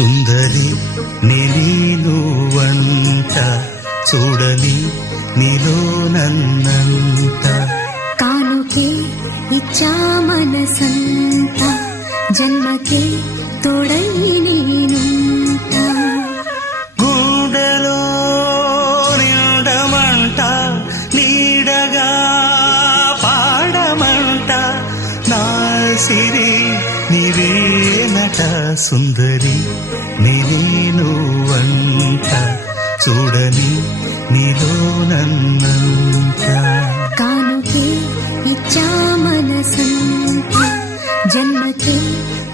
సుందరి నీనువంట చూడని నీలో నన్నంత కానుకే ఇచ్చా మనసంత జన్మకే తోడై నేనుంట గుండెలో నిండమంట నీడగా పాడమంట నా సిరి నీవేనట సుందరి నీనువంట చూడని నీలో నన్నంత కానుకే ఇచ్చా మనసంత జన్మకే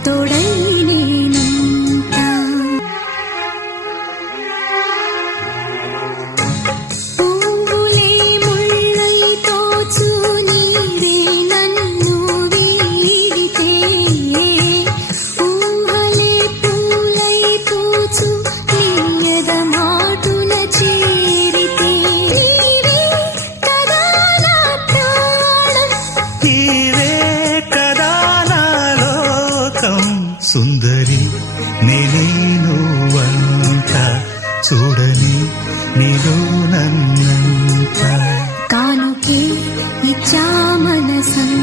తోడై నేనుంట పువ్వులే ముళ్ళై తోచు నీరే నన్ను వీడితే ఊహలే పూలై పూచు నీయద మాటుల చేరితే నీవే కదా నా ప్రాణం నీవే కదా నా లోకం సుందరి నీనువంట చూడని నీలో నన్నంత కానుకే ఇచ్చా మనసంత